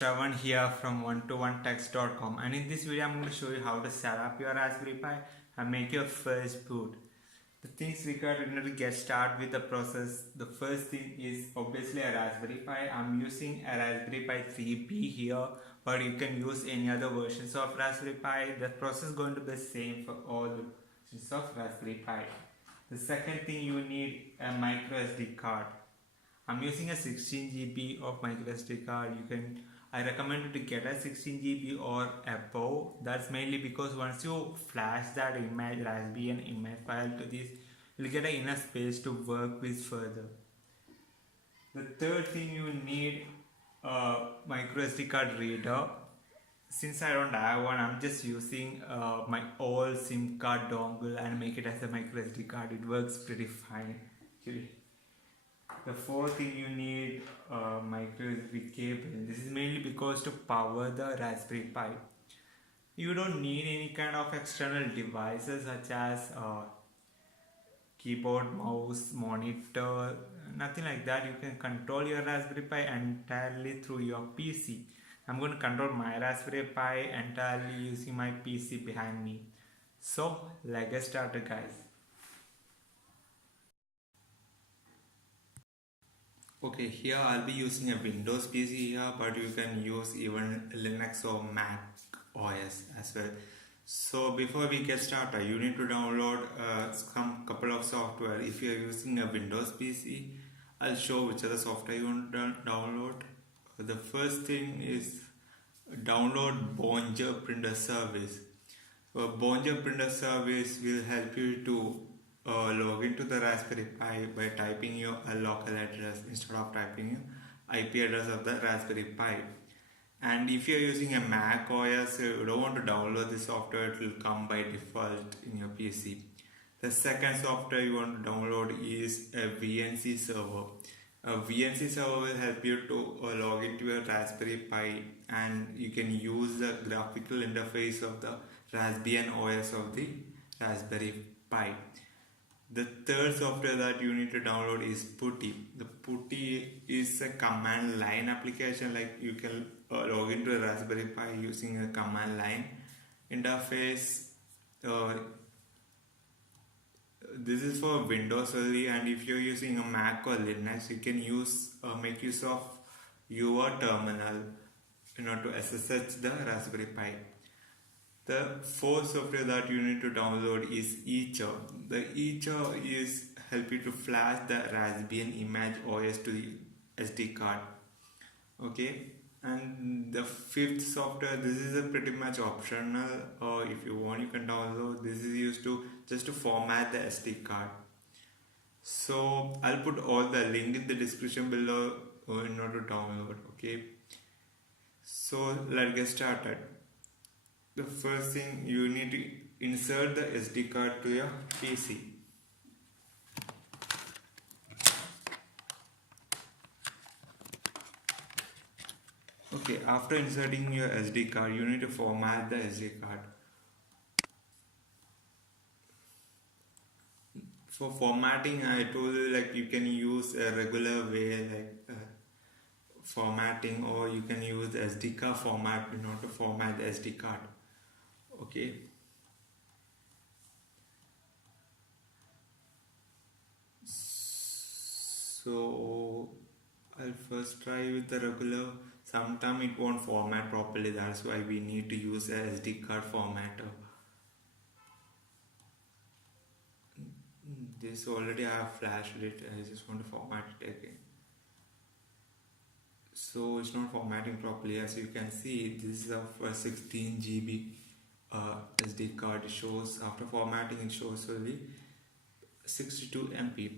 Shravan here from 1to1text.com, and in this video I'm going to show you how to set up your Raspberry Pi and make your first boot. The things required in order to get started with the process. The first thing is obviously a Raspberry Pi. I'm using a Raspberry Pi 3B here, but you can use any other versions of Raspberry Pi. The process is going to be the same for all the versions of Raspberry Pi. The second thing, you need a micro SD card. I'm using a 16 GB of micro SD card. I recommend you to get a 16 GB or above. That's mainly because once you flash that image, rasbian image file to this, you'll get enough space to work with further. The third thing, you need a micro SD card reader. Since I don't have one, I'm just using my old SIM card dongle and make it as a micro SD card. It works pretty fine actually. The fourth thing, you need a micro USB cable. This is mainly because to power the Raspberry Pi. You don't need any kind of external devices such as keyboard, mouse, monitor, nothing like that. You can control your Raspberry Pi entirely through your PC. I'm going to control my Raspberry Pi entirely using my PC behind me. So let's get started, guys. Okay, here I'll be using a Windows PC here, but you can use even Linux or Mac OS as well. So before we get started, you need to download some couple of software. If you are using a Windows PC, I'll show which other software you want to download. The first thing is download Bonjour Printer Service. Bonjour Printer Service will help you to log into the Raspberry Pi by typing your local address instead of typing your IP address of the Raspberry Pi. And if you're using a Mac OS, you don't want to download the software, it will come by default in your PC. The second software you want to download is a VNC server. A VNC server will help you to log into your Raspberry Pi, and you can use the graphical interface of the Rasbian OS of the Raspberry Pi. The third software that you need to download is Putty. The Putty is a command line application, like you can log into a Raspberry Pi using a command line interface. This is for Windows only, and if you're using a Mac or Linux, you can make use of your terminal in order to SSH the Raspberry Pi. The fourth software that you need to download is etcher. The etcher is help you to flash the rasbian image OS to the SD card. Okay, and the fifth software, this is a pretty much optional, or if you want you can download. This is used to just to format the SD card. So I'll put all the link in the description below in order to download. Okay, so let's get started. The first thing, you need to insert the SD card to your PC. Okay, after inserting your SD card, you need to format the SD card. For formatting, I told you like you can use a regular way like formatting, or you can use the SD card format in order to format the SD card. Okay, so I'll first try with the regular. Sometimes it won't format properly, that's why we need to use a SD card formatter. This already I have flashed it, I just want to format it again. So it's not formatting properly. As you can see, this is of 16 GB SD card. It shows after formatting, it shows only 62 MB.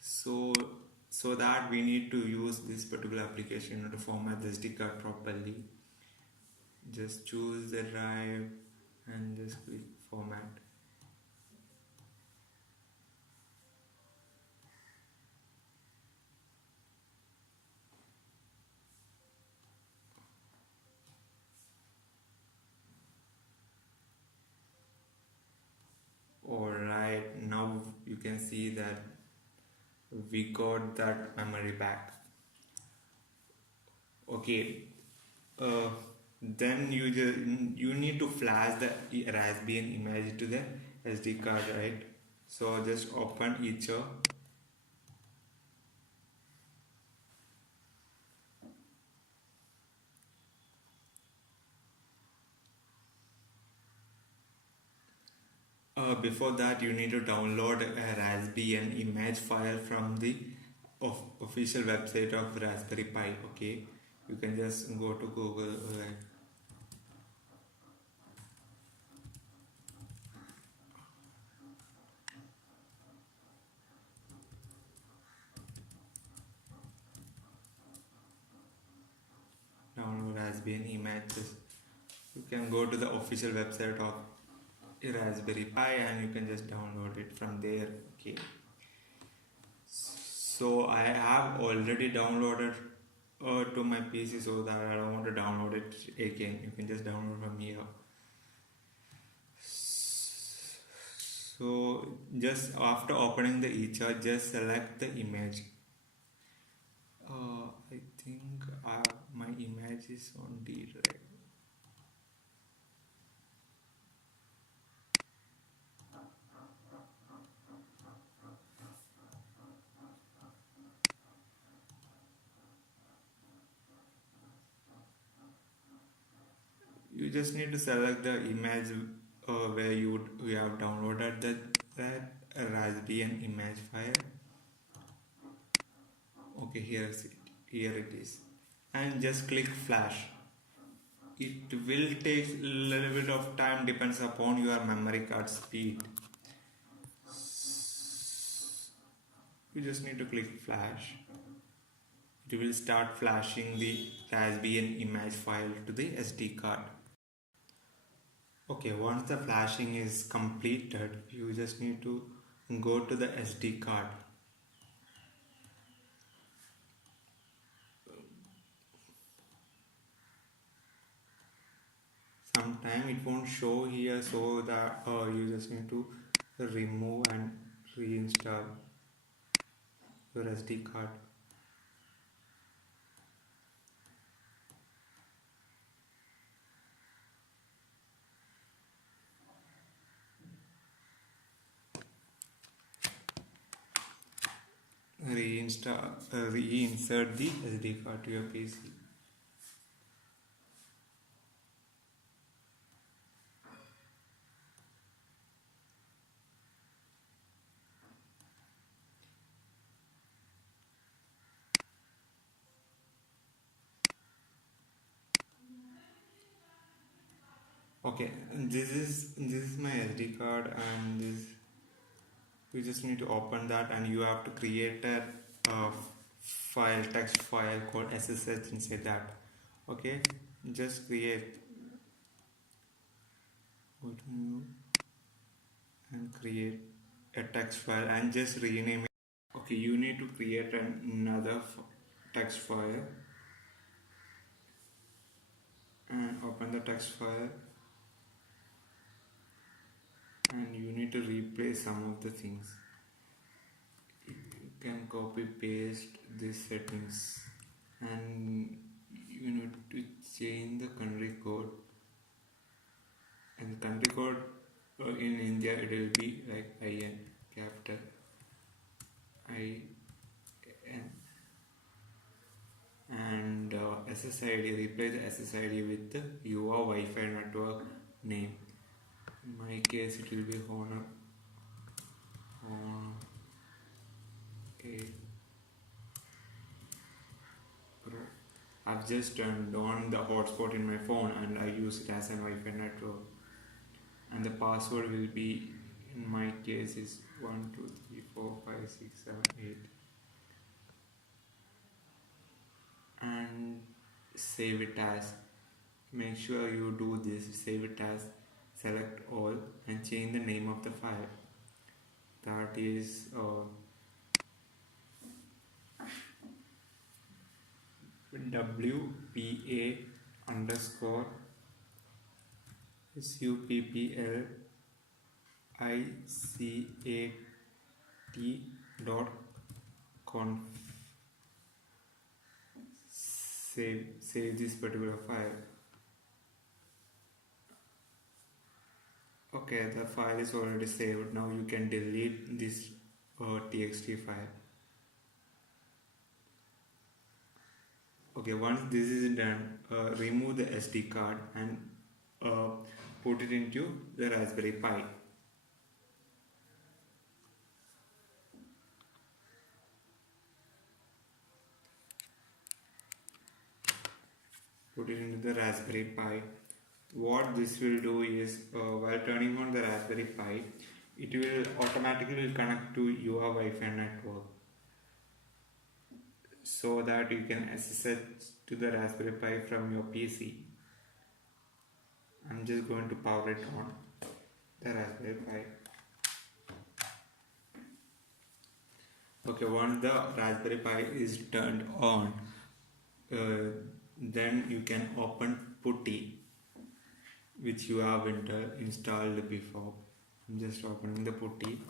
So that we need to use this particular application to format the SD card properly. Just choose the drive and just click format. Alright, now you can see that we got that memory back. Okay, uh, then you need to flash the rasbian image to the SD card, right? So just open etcher. Before that, you need to download a rasbian image file from the official website of Raspberry Pi. Okay, you can just go to Google, download rasbian images. You can go to the official website of Raspberry Pi and you can just download it from there. Okay, so I have already downloaded to my PC, so that I don't want to download it again. You can just download from here. So just after opening the etcher, just select the image. I think my image is on D drive. You just need to select the image where you have downloaded that Raspbian image file. Okay, here it is, and just click flash. It will take a little bit of time, depends upon your memory card speed. You just need to click flash. It will start flashing the Raspbian image file to the SD card. Okay, once the flashing is completed, you just need to go to the SD card. Sometime it won't show here, so that you just need to remove and reinstall your SD card. Reinsert the SD card to your PC. Okay, this is my SD card, and this you just need to open that, and you have to create a text file called SSID inside that. Okay, just create, go to new and create a text file and just rename it. Okay, you need to create another text file and open the text file, and you need to replace some of the things. You can copy paste these settings, and you need to change the country code, and the country code in India it will be like IN, capital IN, and SSID, replace the SSID with the your Wi-Fi network name. In my case it will be Honor 8 Pro. I've just turned on the hotspot in my phone and I use it as a Wi-Fi network, and the password will be, in my case, is 1 2 3 4 5 6 7 8, and save it as. Make sure you do this, save it as, select all, and change the name of the file. That is WPA underscore SUPPLICAT dot conf. save this particular file. Okay, the file is already saved. Now you can delete this txt file. Okay, once this is done, remove the SD card and put it into the Raspberry Pi. Put it into the Raspberry Pi. What this will do is, while turning on the Raspberry Pi, it will automatically connect to your Wi-Fi network, so that you can access it to the Raspberry Pi from your PC. I'm just going to power it on the Raspberry Pi. Okay, once the Raspberry Pi is turned on, then you can open putty, which you have installed before. I'm just opening the putty,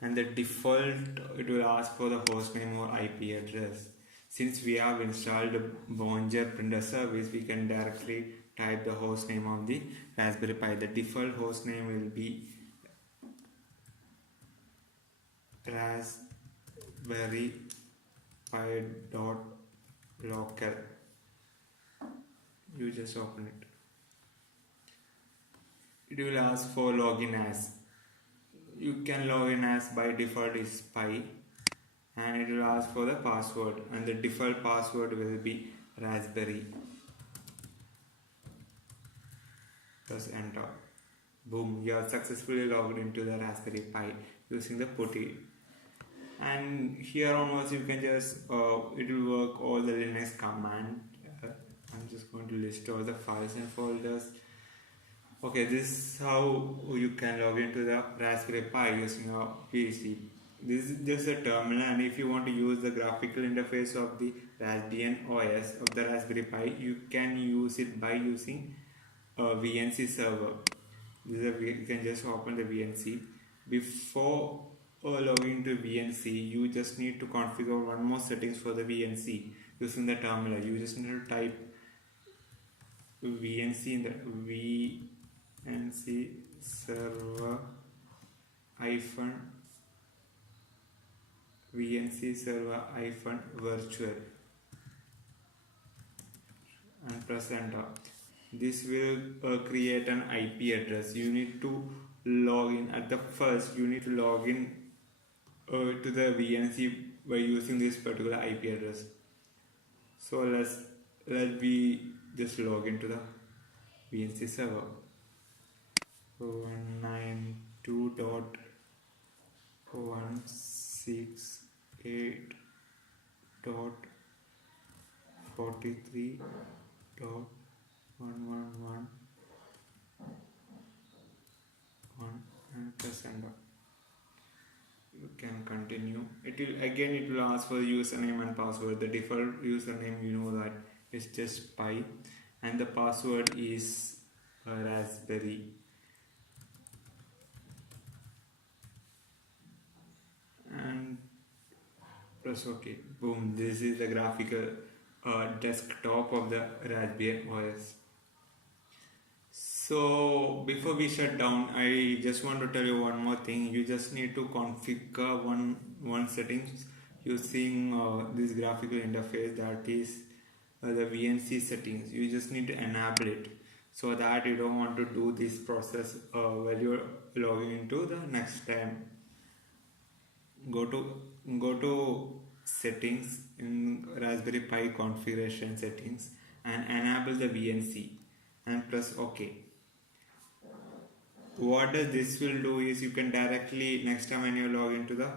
and the default, it will ask for the hostname or IP address. Since we have installed Bonger printer service, we can directly type the hostname of the Raspberry Pi. The default hostname will be Raspberry Pi .local. You just open it. It will ask for login as. You can log in as, by default is Pi, and it will ask for the password, and the default password will be Raspberry. Press enter. Boom, you are successfully logged into the Raspberry Pi using the putty. And here onwards you can just it will work all the Linux command. I'm just going to list all the files and folders. Okay, this is how you can log into the Raspberry Pi using a PC. This is just a terminal, and if you want to use the graphical interface of the Rasbian OS of the Raspberry Pi, you can use it by using a VNC server. You can just open the VNC. Before logging into VNC, you just need to configure one more settings for the VNC using the terminal. You just need to type VNC in the VNC server virtual and press enter. This will create an IP address. You need to log in. At the first, you need to log in to the VNC by using this particular IP address. So let me just log into the VNC server. 192.168.43.111 and press enter. You can continue. It will ask for the username and password. The default username, you know that, is just Pi, and the password is Raspberry. And press OK. Boom, this is the graphical desktop of the Raspbian OS. So before we shut down, I just want to tell you one more thing. You just need to configure one settings using this graphical interface, that is the VNC settings. You just need to enable it, so that you don't want to do this process while you're logging into the next time. Go to settings in Raspberry Pi configuration settings and enable the VNC and press OK. What this will do is, you can directly, next time when you log into the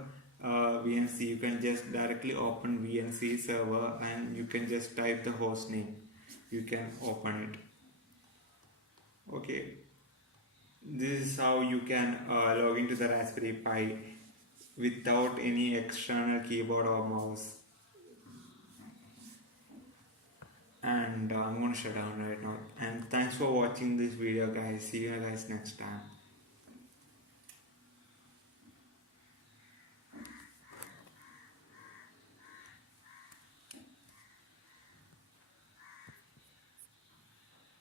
VNC, you can just directly open VNC server and you can just type the host name. You can open it. Okay, this is how you can log into the Raspberry Pi without any external keyboard or mouse. And I'm going to shut down right now. And thanks for watching this video, guys. See you guys next time.